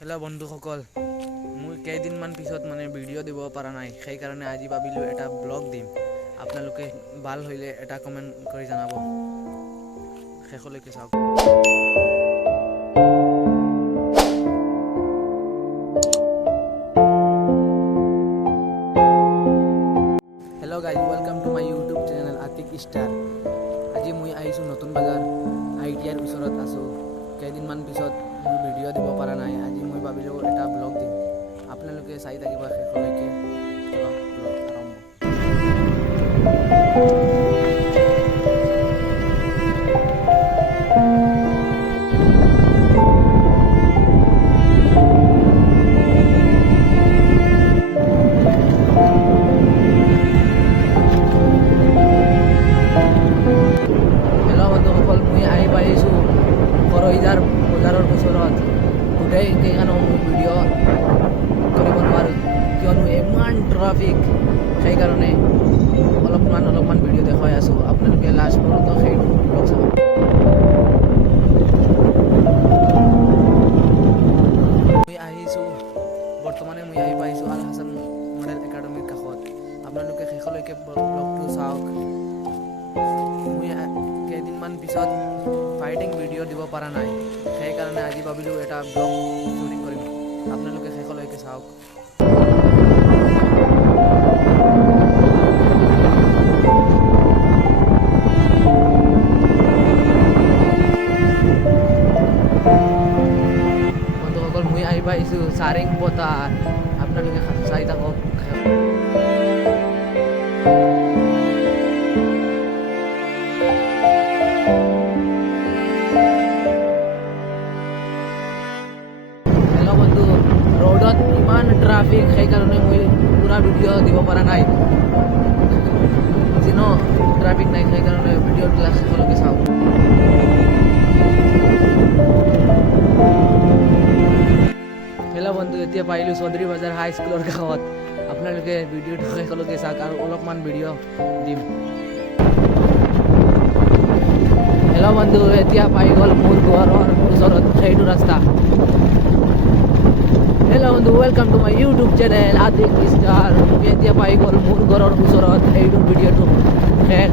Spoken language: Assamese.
হেল্ল' বন্ধুসকল, মই কেইদিনমান পিছত ভিডিঅ' দিব পৰা নাই, সেইকাৰণে আজি ভাবিলোঁ এটা ব্লগ দিম। আপোনালোকে ভাল হ'লে এটা কমেণ্ট কৰি জনাব। শেষলৈকে চাওক। Hello' guys, welcome to my YouTube channel Atik star. আজি মই আহিছোঁ নতুন বজাৰ ITIৰ ওচৰত আছোঁ। কেইদিনমান পিছত মই ভিডিঅ' দিব পৰা নাই, আজি মই ভাবিলোঁ এটা ব্লগ দিম। আপোনালোকে চাই থাকিব শেষলৈকে। চলক ব্লগ আৰম্ভ। হেল্ল' বন্ধুসকল, মই আহি পাইছোঁ কৰৈজাৰ বজাৰৰ ওচৰত। গোটেই কেইখনো মই ভিডিঅ' কৰিব নোৱাৰোঁ, কিয়নো ইমান ট্ৰাফিক। সেইকাৰণে অলপমান ভিডিঅ' দেখুৱাই আছোঁ। আপোনালোকে লাষ্ট পৰ্যন্ত সেইটো ব্লগ চাব। বৰ্তমানে মই আহি পাইছোঁ আল হাছান মডেল একাডেমীৰ কাষত। আপোনালোকে শেষলৈকে ব্লগটো চাওক। মই কেইদিনমান পিছত ফাইটিং ভিডিঅ' দিব পৰা নাই, সেইকাৰণে আজি ভাবিলোঁ এটা ব্লগ শ্বুটিং কৰিম। আপোনালোকে শেষলৈকে চাওক। বন্ধুসকল, মই আহি পাইছোঁ চাৰিং পথাৰ। আপোনালোকে চাই থাকক। হেল্ল' বন্ধু, ৰোডত ইমান ট্ৰাফিক, সেইকাৰণে মই পুৰা ভিডিঅ' দিব পৰা নাই। যিনো ট্ৰাফিক নাই, সেইকাৰণে ভিডিঅ'বিলাক শেষলৈকে চাওক। হেল্ল' বন্ধু, এতিয়া পাৰিলোঁ চৌধুৰী বজাৰ হাই স্কুলৰ কাষত। আপোনালোকে ভিডিঅ'টো শেষলৈকে চাওক আৰু অলপমান ভিডিঅ' দিম। হেল্ল' বন্ধু, এতিয়া পাই গ'ল মোৰ ঘৰৰ ওচৰত সেইটো ৰাস্তা। হেল্ল' বন্ধু, welcome to my YouTube channel Atik star. এতিয়া পাই গ'ল মোৰ ঘৰৰ ওচৰত সেইটো ভিডিঅ'টো শেষ।